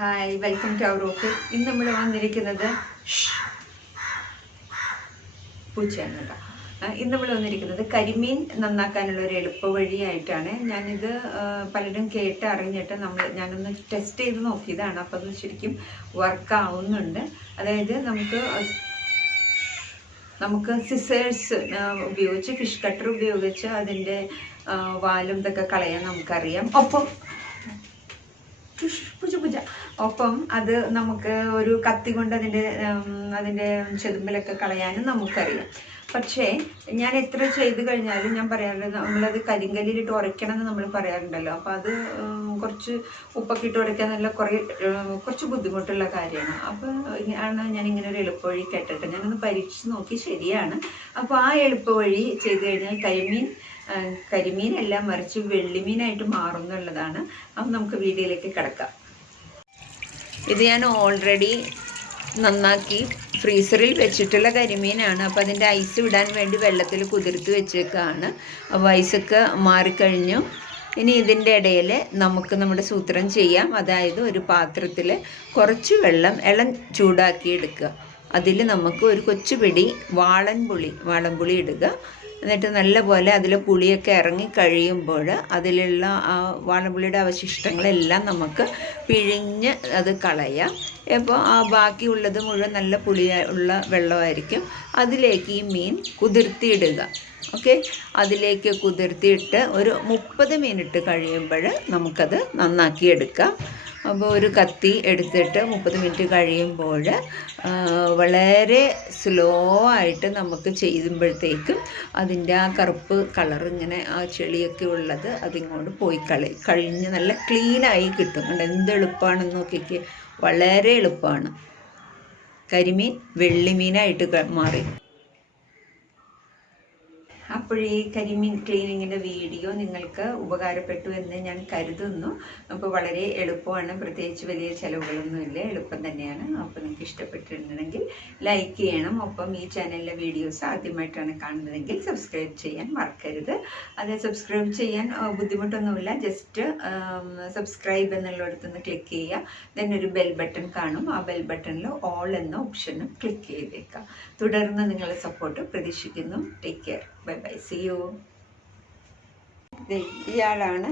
Hi, welcome to OurOphir. ഇന്ന് നമ്മൾ വന്നിരിക്കുന്നത് പൂച്ചയാണ് കേട്ടോ. ഇന്ന് നമ്മൾ വന്നിരിക്കുന്നത് കരിമീൻ നന്നാക്കാനുള്ള ഒരു എളുപ്പ വഴിയായിട്ടാണ്. ഞാനിത് പലരും കേട്ട് അറിഞ്ഞിട്ട് ഞാനൊന്ന് ടെസ്റ്റ് ചെയ്ത് നോക്കിയതാണ്. അപ്പോൾ അത് ശരിക്കും വർക്ക് ആവുന്നുണ്ട്. അതായത് നമുക്ക് സിസേഴ്സ് ഉപയോഗിച്ച് ഫിഷ് കട്ടർ ഉപയോഗിച്ച് അതിൻ്റെ വാലും ഇതൊക്കെ കളയാൻ നമുക്കറിയാം. ഒപ്പം അത് നമുക്ക് ഒരു കത്തി കൊണ്ട് അതിൻ്റെ ചെതുമ്പലൊക്കെ കളയാനും നമുക്കറിയാം. പക്ഷേ ഞാൻ എത്ര ചെയ്ത് കഴിഞ്ഞാലും ഞാൻ പറയാറുണ്ട്, നമ്മളത് കരിങ്കല്ലിലിട്ട് ഉരയ്ക്കണം എന്ന് നമ്മൾ പറയാറുണ്ടല്ലോ. അപ്പോൾ അത് കുറച്ച് ഉപ്പൊക്കെ ഇട്ട് ഉരയ്ക്കാൻ കുറച്ച് ബുദ്ധിമുട്ടുള്ള കാര്യമാണ്. അപ്പോൾ ഞാനിങ്ങനെ ഒരു എളുപ്പവഴി കേട്ടിട്ട് ഞാനൊന്ന് പരീക്ഷിച്ച് നോക്കി. ശരിയാണ്. അപ്പോൾ ആ എളുപ്പവഴി ചെയ്ത് കഴിഞ്ഞാൽ കരിമീൻ എല്ലാം മറിച്ച് വെള്ളിമീനായിട്ട് മാറും എന്നുള്ളതാണ്. അപ്പം നമുക്ക് വീഡിയോയിലേക്ക് കിടക്കാം. ഇത് ഞാൻ ഓൾറെഡി നന്നാക്കി ഫ്രീസറിൽ വെച്ചിട്ടുള്ള കരിമീനാണ്. അപ്പോൾ അതിൻ്റെ ഐസ് വിടാൻ വേണ്ടി വെള്ളത്തിൽ കുതിർത്ത് വെച്ചേക്കാണ്. അപ്പോൾ ഐസൊക്കെ മാറിക്കഴിഞ്ഞു. ഇനി ഇതിൻ്റെ ഇടയിൽ നമുക്ക് നമ്മുടെ സൂത്രം ചെയ്യാം. അതായത് ഒരു പാത്രത്തിൽ കുറച്ച് വെള്ളം ചൂടാക്കി എടുക്കുക. അതിൽ നമുക്ക് ഒരു കൊച്ചുപിടി വാളൻപുളി ഇടുക. എന്നിട്ട് നല്ലപോലെ അതിൽ പുളിയൊക്കെ ഇറങ്ങി കഴിയുമ്പോൾ അതിലുള്ള ആ വാളൻപുളിയുടെ അവശിഷ്ടങ്ങളെല്ലാം നമുക്ക് പിഴിഞ്ഞ് അത് കളയാം. അപ്പോൾ ആ ബാക്കിയുള്ളത് മുഴുവൻ നല്ല ഉള്ള വെള്ളമായിരിക്കും. അതിലേക്ക് ഈ മീൻ കുതിർത്തിയിടുക. ഓക്കെ, അതിലേക്ക് കുതിർത്തിയിട്ട് ഒരു 30 മിനിറ്റ് കഴിയുമ്പോൾ നമുക്കത് നന്നാക്കിയെടുക്കാം. അപ്പോൾ ഒരു കത്തി എടുത്തിട്ട് 30 മിനിറ്റ് കഴിയുമ്പോൾ വളരെ സ്ലോ ആയിട്ട് നമുക്ക് ചെയ്യുമ്പോഴത്തേക്കും അതിൻ്റെ ആ കറുപ്പ് കളർ ഇങ്ങനെ ആ ചെളിയൊക്കെ ഉള്ളത് അതിങ്ങോട്ട് പോയി കഴിഞ്ഞ് നല്ല ക്ലീനായി കിട്ടും. എന്ത് എളുപ്പമാണെന്ന് നോക്കിക്ക്, വളരെ എളുപ്പമാണ്. കരിമീൻ വെള്ളിമീനായിട്ട് മാറി. അപ്പോൾ ഈ കരിമീൻ ക്ലീനിങ്ങിൻ്റെ വീഡിയോ നിങ്ങൾക്ക് ഉപകാരപ്പെട്ടു എന്ന് ഞാൻ കരുതുന്നു. അപ്പോൾ വളരെ എളുപ്പമാണ്, പ്രത്യേകിച്ച് വലിയ ചിലവുകളൊന്നുമില്ല, എളുപ്പം തന്നെയാണ്. അപ്പോൾ നിങ്ങൾക്ക് ഇഷ്ടപ്പെട്ടിട്ടുണ്ടെങ്കിൽ ലൈക്ക് ചെയ്യണം. ഒപ്പം ഈ ചാനലിലെ വീഡിയോസ് ആദ്യമായിട്ടാണ് കാണുന്നതെങ്കിൽ സബ്സ്ക്രൈബ് ചെയ്യാൻ മറക്കരുത്. അത് സബ്സ്ക്രൈബ് ചെയ്യാൻ ബുദ്ധിമുട്ടൊന്നുമില്ല. ജസ്റ്റ് സബ്സ്ക്രൈബ് എന്നുള്ളിടത്തുനിന്ന് ക്ലിക്ക് ചെയ്യുക. ദെൻ ഒരു ബെൽ ബട്ടൺ കാണും. ആ ബെൽ ബട്ടണിൽ ഓൾ എന്ന ഓപ്ഷനും ക്ലിക്ക് ചെയ്തേക്കാം. തുടർന്ന് നിങ്ങളുടെ സപ്പോർട്ട് പ്രതീക്ഷിക്കുന്നു. Take care. Bye bye. See you. ഇയാളാണ്